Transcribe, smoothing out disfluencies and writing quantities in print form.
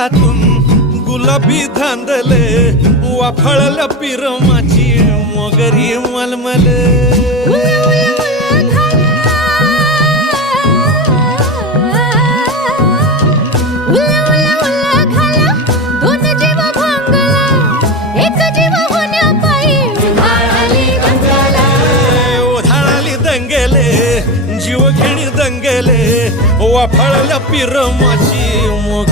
अंगातून गुलाबी धांदले वाफळल्या पिरमाची मोगरी मलमल जीव घेणी दंगेले वाफळल्या पिरमाची मोगरी